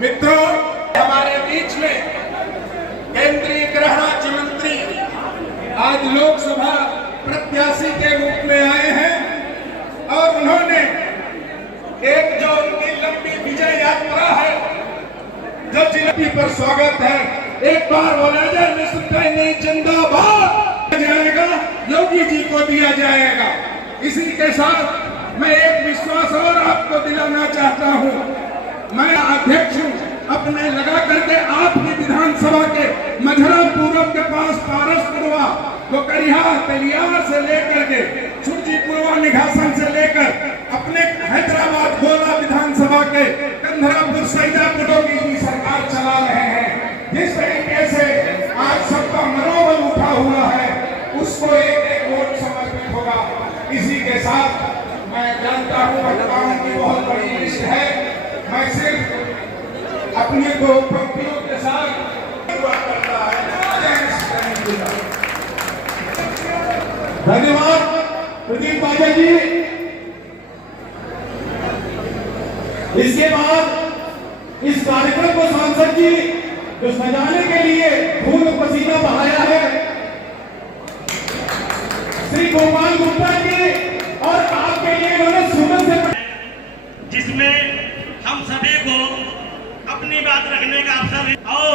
मित्रों, हमारे बीच में केंद्रीय गृह राज्य मंत्री आज लोकसभा प्रत्याशी के रूप में आए हैं और उन्होंने एक जो उनकी लंबी विजय यात्रा है, जो जिले पर स्वागत है, एक बार बोला जाए निष्ठा जिंदाबाद जाएगा, योगी जी को दिया जाएगा। इसी के साथ मैं एक विश्वास और आपको दिलाना चाहता हूं, मैं अध्यक्ष हूं, अपने लगा करके आपकी विधानसभा के मझरा पूर्व के पास पारसपुरवा कोकरिया तेलियार से लेकर के छुर्जीपुरवा निघासन से लेकर अपने हैदराबाद गोला विधानसभा के कंधरापुर सैदापुर की सरकार चला रहे हैं। जिस तरीके से आज सबका मनोबल उठा हुआ है, उसको एक वोट समर्पित होगा। इसी के साथ मैं जानता हूँ वक्ताओं की बहुत बड़ी लिस्ट है, मैं सिर्फ अपने को पंक्तियों के साथ करता है। धन्यवाद प्रदीप बाजा जी। इसके बाद इस कार्यक्रम को सांसद जी जो सजाने के लिए खून पसीना बहाया है श्री गोपाल गुप्ता जी, और आपके लिए इन्होंने सुमन से, जिसमें हम सभी को अपनी बात रखने का अवसर और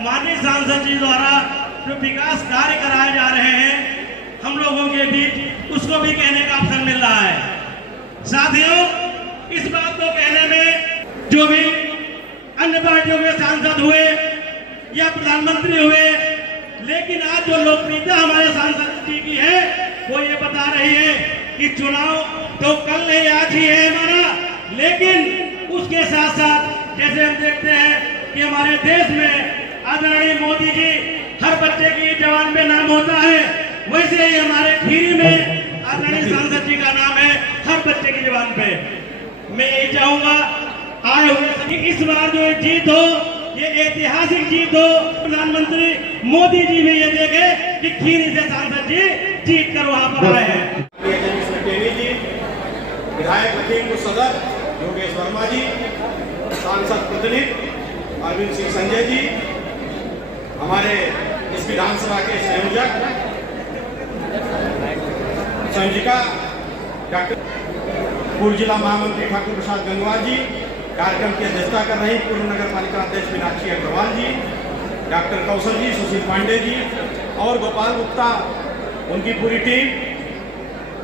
माननीय सांसद जी द्वारा जो विकास कार्य कराए जा रहे हैं हम लोगों के बीच, उसको भी कहने का अवसर मिल रहा है। साथियों, इस बात को कहने में जो भी अन्य पार्टियों के सांसद हुए या प्रधानमंत्री हुए, लेकिन आज जो लोकप्रियता हमारे सांसद जी की है वो ये बता रही है कि चुनाव तो कल नहीं आज ही है हमारा, लेकिन उसके साथ साथ जैसे हम देखते हैं कि हमारे देश में आदरणीय मोदी जी हर बच्चे की जवान में नाम होता है, वैसे ही हमारे खीरी में आदरणीय सांसद जी का नाम है हर बच्चे की जवान पे। मैं यही चाहूंगा आए हुए कि इस बार जो जीत हो, ये ऐतिहासिक जीत हो, प्रधानमंत्री मोदी जी ने ये देखे कि खीरी से सांसद जी जीत कर वहां पर आए हैं। विधायक लखीमपुर सदर योगेश वर्मा जी, सांसद प्रतिनिधि अरविंद सिंह संजय जी, हमारे इस विधानसभा के संयोजिका डॉक्टर पूर्व जिला महामंत्री ठाकुर प्रसाद गंगवार जी, कार्यक्रम की अध्यक्षता कर रही पूर्व नगर पालिका अध्यक्ष मीनाक्षी अग्रवाल जी, डॉक्टर कौशल जी, सुशील पांडे जी और गोपाल गुप्ता, उनकी पूरी टीम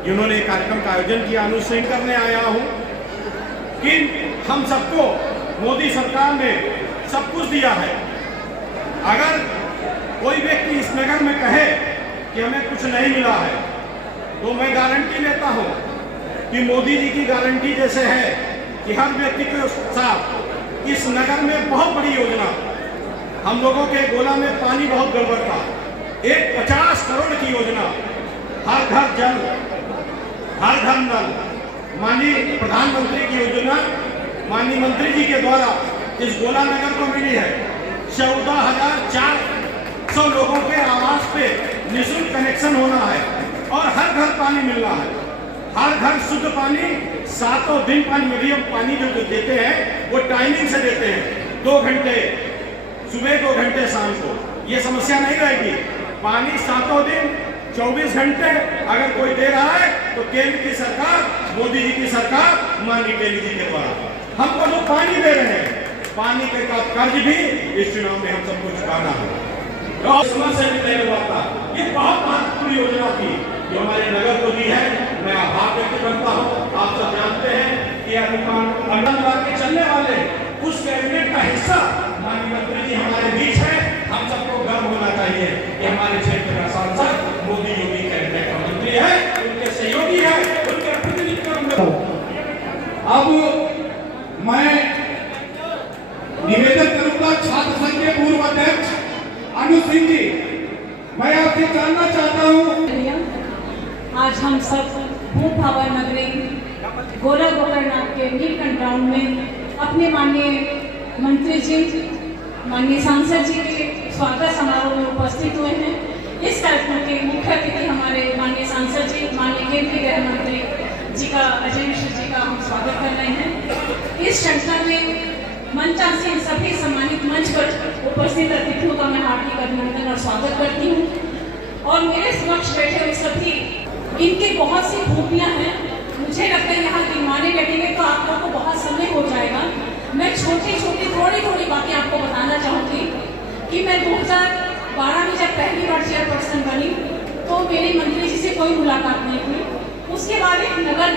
जिन्होंने कार्यक्रम का आयोजन किया। अनुश्रेण करने आया हूं कि हम सबको मोदी सरकार ने सब कुछ दिया है। अगर कोई व्यक्ति इस नगर में कहे कि हमें कुछ नहीं मिला है, तो मैं गारंटी लेता हूं कि मोदी जी की गारंटी जैसे है कि हर व्यक्ति के साथ इस नगर में बहुत बड़ी योजना। हम लोगों के गोला में पानी बहुत गड़बड़ था, एक 50 करोड़ की योजना, हर घर जल, हर घर नल, माननीय प्रधानमंत्री की योजना माननीय मंत्री जी के द्वारा इस गोला नगर को मिली है। 14,400 लोगों के आवास पे निःशुल्क कनेक्शन होना है और हर घर पानी मिलना है, हर घर शुद्ध पानी, 7 दिन पानी, मीडियम पानी जो देते हैं वो टाइमिंग से देते हैं, 2 घंटे सुबह 2 घंटे शाम को। ये समस्या नहीं रहेगी, पानी 7 दिन 24 घंटे अगर कोई दे रहा है तो केंद्र की सरकार, मोदी जी की सरकार, माननीय केंद्र जी के द्वारा हमको जो पानी दे रहे हैं, पानी के का कर्ज भी इस चुनाव में हम सबको चुकाना है। समस्या भी नहीं हुआ था, ये बहुत महत्वपूर्ण योजना थी जो हमारे नगर को दी है। मैं आभार व्यक्त करता हूँ। आप सब जानते हैं कि अनुमान के चलने वाले उस कैबिनेट का हिस्सा माननीय मंत्री जी हमारे बीच है। हम सबको गर्व होना चाहिए कि हमारे क्षेत्र का सांसद मोदी योगी कैबिनेट का मंत्री है, उनके सहयोगी है, उनके प्रतिनिधित्व। अब मैं निवेदन करूंगा छात्र संघ के पूर्व अध्यक्ष अनु सिंह जी, मैं आपसे जानना चाहता हूं। आज हम सब भूप भवन नगरी गोला गोकरनाथ के नीलकंठ ग्राउंड में अपने माननीय मंत्री जी, माननीय सांसद जी के स्वागत समारोह में उपस्थित हुए हैं। इस कार्यक्रम के मुख्य अतिथि हमारे माननीय सांसद जी, माननीय केंद्रीय गृह मंत्री जी का, अजय मिश्र जी का हम स्वागत कर रहे हैं। इस श्रृंखला में मंचासीन सभी सम्मानित मंच पर उपस्थित अतिथियों का मैं हार्दिक अभिनंदन और स्वागत करती हूँ। और मेरे समक्ष बैठे हुए सभी, इनकी बहुत सी खूबियाँ हैं। मुझे लगता है यहाँ गिनवाने बैठेंगे तो आप लोगों को बहुत समय हो जाएगा। मैं छोटी छोटी थोड़ी बातें आपको बताना चाहूँगी कि मैं 2012 में जब पहली बार चेयरपर्सन बनी तो मेरी मंत्री जी से कोई मुलाकात नहीं हुई। उसके बाद एक नगर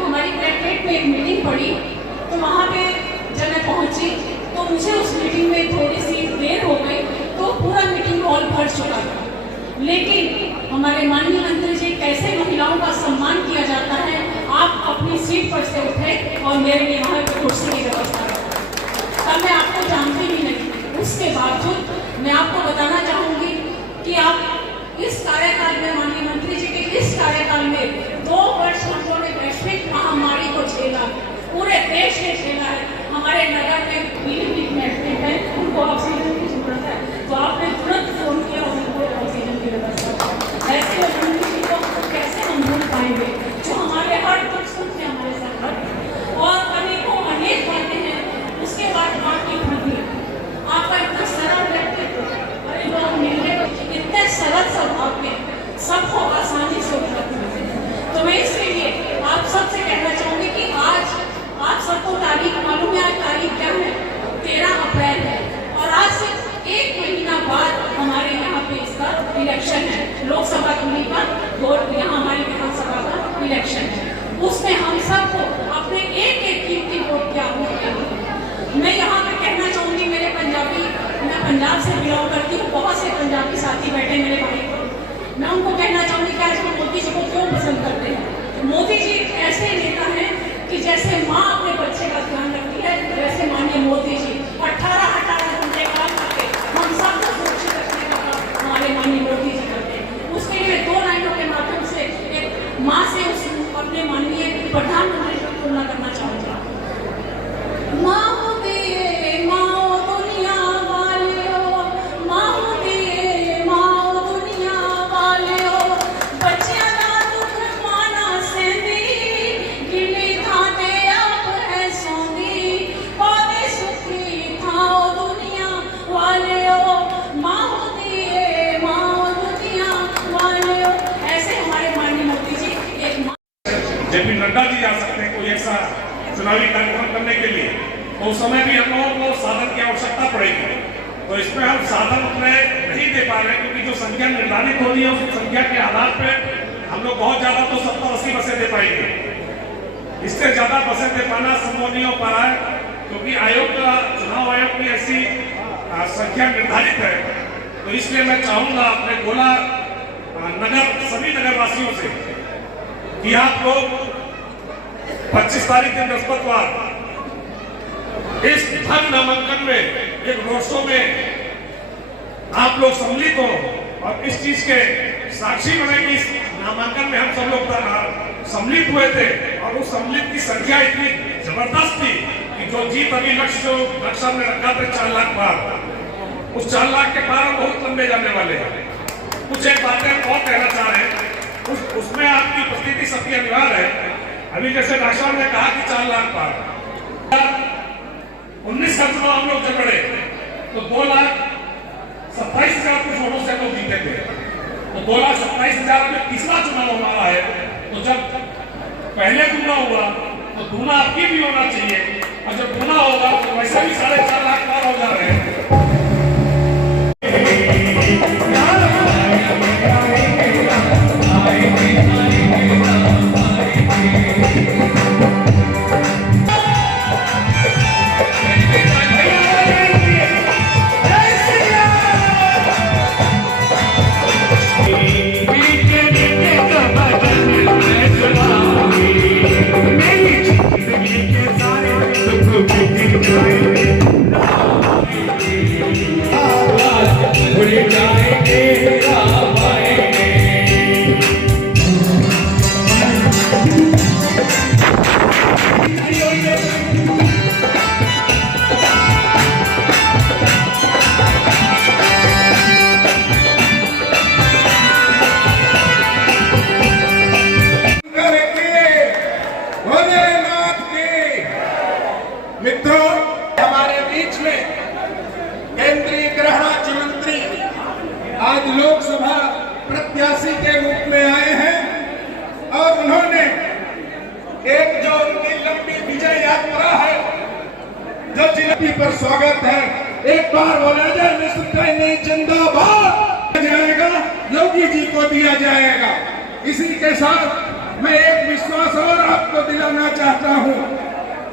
हमारी कलेक्ट्रेट में एक मीटिंग पड़ी, तो वहाँ पे जब मैं पहुंची तो मुझे उस मीटिंग में थोड़ी सी देर हो गई, तो पूरा मीटिंग हॉल भर चुका था। लेकिन हमारे माननीय मंत्री जी, कैसे महिलाओं का सम्मान किया जाता है, आप अपनी सीट पर से उठे और मेरे लिए वहाँ पर कुर्सी की व्यवस्था करें। तब मैं आपको जानती भी नहीं, उसके बावजूद मैं आपको बताना चाहूँगी कि आप इस कार्यकाल में, माननीय मंत्री जी के इस कार्यकाल में 2 वर्ष हम लोगों ने वैश्विक महामारी को झेला, पूरे देश ने झेला है। हमारे नगर में पीलीभीत में एक्सीडेंट है, उनको ऑक्सीजन की जरूरत है, तो आपने तुरंत फोन किया और उनको ऑक्सीजन की व्यवस्था। ऐसे मंत्री जी को कैसे हम भूल पाएंगे, जो हमारे हर दुख सुख से हमारे साथ हैं। और अनेक बातें हैं। उसके बाद बात की खुदी, आपका इतना सरल व्यक्तित्व, अरे लोग मिलने इतने सरल स्वभाव में सबको आसानी से उपलब्ध होते हैं। तो मैं इसलिए आप सबसे कहना चाहूँगी कि आज आप सबको तारीख मालूम है, आज तारीख क्या है, 13 अप्रैल है। और आज से 1 महीना बाद हमारे यहाँ पे इसका इलेक्शन है, लोकसभा चुनाव का वोट, यहाँ हमारी विधानसभा का इलेक्शन है। उसमें हम सबको अपने एक कीमती वोट क्या हो। मैं यहाँ पे कहना चाहूँगी, मेरे पंजाबी, मैं पंजाब से बिलोंग करती हूँ, बहुत से पंजाबी साथी बैठे मेरे भाई को, मैं उनको कहना चाहूँगी कि आज हम मोदी जी को क्यों पसंद करते हैं। मोदी जी ऐसे नेता हैं कि जैसे माँ अपने बच्चे का ध्यान रखती है, वैसे माननीय मोदी जी 18 घंटे काम करके हम सबको सुरक्षित रखने का काम हमारे माननीय मोदी जी करते हैं। उसके लिए 2 लाइनों के माध्यम से एक माँ से उस अपने माननीय प्रधानमंत्री की तुलना करना चाहूँगा। जेपी नड्डा जी जा सकते हैं कोई ऐसा चुनावी कार्यक्रम करने के लिए, तो उस समय भी हम लोगों को साधन की आवश्यकता पड़ेगी। तो इसमें हम साधन उतने नहीं दे पा रहे, क्योंकि जो संख्या निर्धारित हो रही है उस संख्या के आधार पर हम लोग बहुत ज्यादा तो 70-80 बसें दे पाएंगे। इससे ज्यादा बसें दे पाना संभव नहीं हो पा रहा है, क्योंकि चुनाव आयोग की ऐसी संख्या निर्धारित है। तो इसलिए मैं चाहूंगा अपने गोला नगर सभी नगरवासियों से कि आप लोग 25 तारीख के बृहस्पतिवार इस धन नामांकन में एक रोड शो में आप लोग सम्मिलित हो और इस चीज के साक्षी बने कि इस नामांकन में हम सब लोग सम्मिलित हुए थे और उस सम्मिलित की संख्या इतनी जबरदस्त थी कि जो जीत अभी लक्ष्य हमने रखा था 4 लाख पार, उस 4 लाख के पार हम बहुत लंबे जाने वाले हैं। कुछ एक बातें और कहना चाह रहे हैं, उसमें आपकी उपस्थिति सबकी अनिवार्य है। अभी जैसे डॉक्टर ने कहा कि 4 लाख पार, 19 का चुनाव हम लोग जब लड़े तो 2,27,000 कुछ वोटों से लोग जीते थे। तो 2,27,000 में तीसरा चुनाव हमारा है, तो जब पहले दूना हुआ तो दूना आपकी भी होना चाहिए, और जब दूना होगा तो वैसे भी 4.5 लाख पार हो जा रहे हैं। मित्रों, हमारे लोकसभा प्रत्याशी के रूप में आए हैं और उन्होंने एक जो उनकी लंबी विजय यात्रा है, जो जिले पर स्वागत है, एक बार बोला जाए नहीं जिंदाबाद जाएगा, योगी जी को दिया जाएगा। इसी के साथ मैं एक विश्वास और आपको दिलाना चाहता हूं,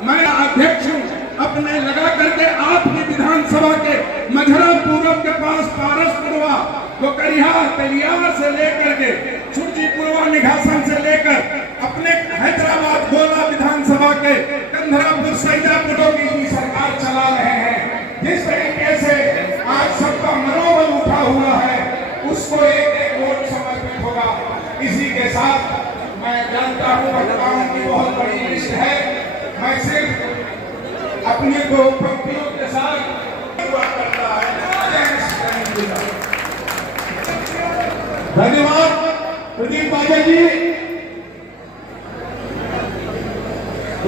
मैं अध्यक्ष हूं, अपने लगा करके आपकी विधानसभा के मझरा पूर्व के पास पारसपुरवा कोकरिया तेलिया से लेकर के छुर्जीपुरवा निघासन से लेकर अपने हैदराबाद गोला विधानसभा के कंधरापुर सैदापुर की सरकार चला रहे हैं। जिस तरीके से आज सबका मनोबल उठा हुआ है, उसको एक वोट समर्पित होगा। इसी के साथ मैं जानता हूं वक्ताओं की बहुत बड़ी लिस्ट है, मैं सिर्फ अपने को पंक्तियों के साथ हुआ करता है। धन्यवाद प्रदीप पाठक जी।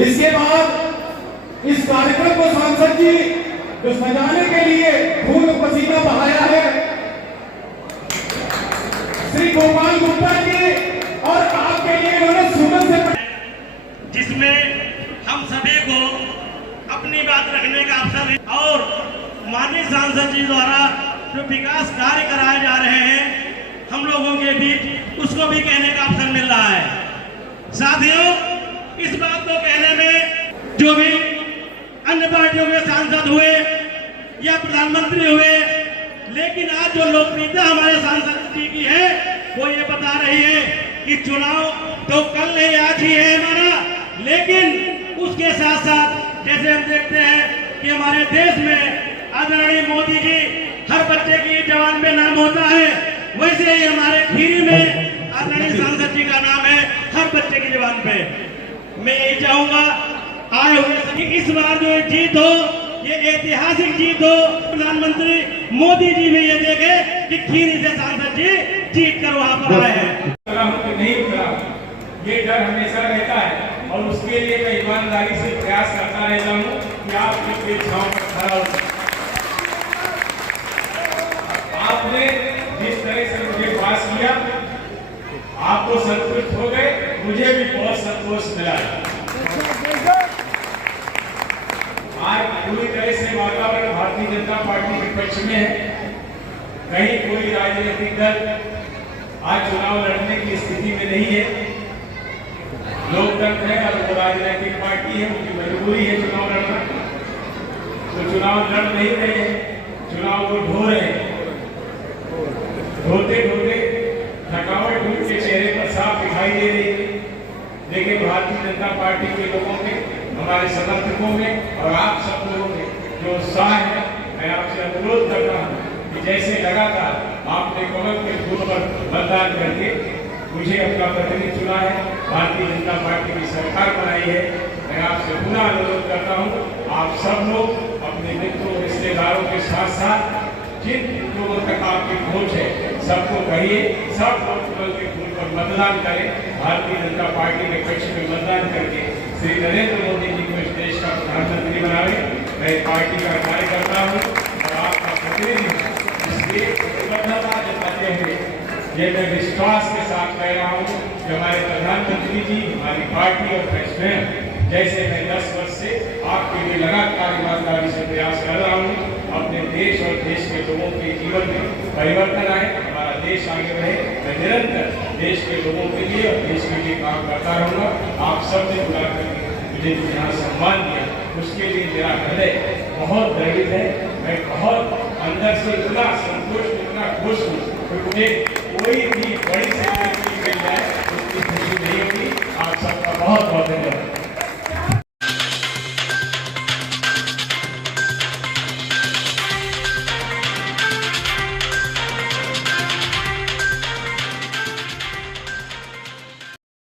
इसके बाद इस कार्यक्रम को सांसद जी जो सजाने के लिए खून पसीना बहाया है, श्री गोपाल गुप्ता जी, और आपके लिए उन्होंने सुबह से जिसमें हम सभी को अपनी बात रखने का अवसर और माननीय सांसद जी द्वारा जो विकास कार्य कराए जा रहे हैं हम लोगों के बीच, उसको भी कहने का अवसर मिल रहा है। साथियों, इस बात को कहने में जो भी अन्य पार्टियों के सांसद हुए या प्रधानमंत्री हुए, लेकिन आज जो लोकप्रियता हमारे सांसद जी की है वो ये बता रही है कि चुनाव तो कल नहीं आज ही है हमारा, लेकिन उसके साथ साथ जैसे हम देखते हैं कि हमारे देश में आदरणीय मोदी जी हर बच्चे की जवान में नाम होता है, वैसे ही हमारे खीरी में आदरणीय सांसद जी का नाम है हर बच्चे की जवान पे। मैं यही चाहूंगा आए हुए कि इस बार जो जीत हो, ये ऐतिहासिक जीत हो, प्रधानमंत्री मोदी जी भी ये देखे कि खीरी से सांसद जी जीत कर वहां पर आए हैं। नहीं उतरा, ये डर हमेशा रहता है और उसके लिए मैं ईमानदारी से प्रयास करता रहता हूँ कि आप किसके छांव पर खड़ा हो। आपने जिस तरह से मुझे पास किया, आपको संतुष्ट हो गए, मुझे भी बहुत संतोष मिला। आज पूरी तरह से वातावरण भारतीय जनता पार्टी के पक्ष में है। कहीं कोई राजनीतिक दल आज चुनाव लड़ने की स्थिति में नहीं है। लोकतंत्र है और वो राजनीतिक पार्टी है, उनकी मजबूरी है चुनाव लड़ना, तो चुनाव लड़ नहीं रहे हैं, चुनाव को ढो रहे हैं। ढोते ढोते थकावट उनके चेहरे पर साफ दिखाई दे रही है, लेकिन भारतीय जनता पार्टी के लोगों में, हमारे समर्थकों में और आप सब लोगों में जो उत्साह है, मैं आपसे अनुरोध कर रहा हूँ कि जैसे लगातार आपने कमल के फूल पर मतदान करके मुझे अपना प्रतिनिधि चुना है, भारतीय जनता पार्टी की सरकार बनाई है, मैं आपसे पुनः अनुरोध करता हूँ, आप सब लोग अपने मित्रों रिश्तेदारों के साथ साथ जिन लोगों तक आपकी पहुंच है सबको कहिए, सब लोग कमल के फूल पर मतदान करें, भारतीय जनता पार्टी के पक्ष में मतदान करके श्री नरेंद्र मोदी जी को इस देश का प्रधानमंत्री बनावे। मैं पार्टी का कार्यकर्ता हूँ और आपका प्रतिनिधि हूँ, इसलिए प्रतिबद्धता जताते हुए ये मैं विश्वास के साथ कह रहा हूँ कि हमारे प्रधानमंत्री जी, हमारी पार्टी और मैं स्वयं जैसे मैं 10 वर्ष से आपके लिए लगातार ईमानदारी से प्रयास कर रहा हूँ, अपने देश और देश के लोगों के जीवन में परिवर्तन आए, हमारा देश आगे बढ़े, मैं निरंतर देश के लोगों के लिए और देश के लिए काम करता रहूँगा। आप सब ने बुला करके मुझे यहाँ सम्मान दिया, उसके लिए मेरा हृदय बहुत द्रवित है। मैं बहुत अंदर से इतना संतुष्ट, इतना खुश हूँ कि मुझे कोई भी बड़ी से बड़ी चीज मिल जाए उसकी खुशी नहीं होगी। आप सबका बहुत बहुत धन्यवाद।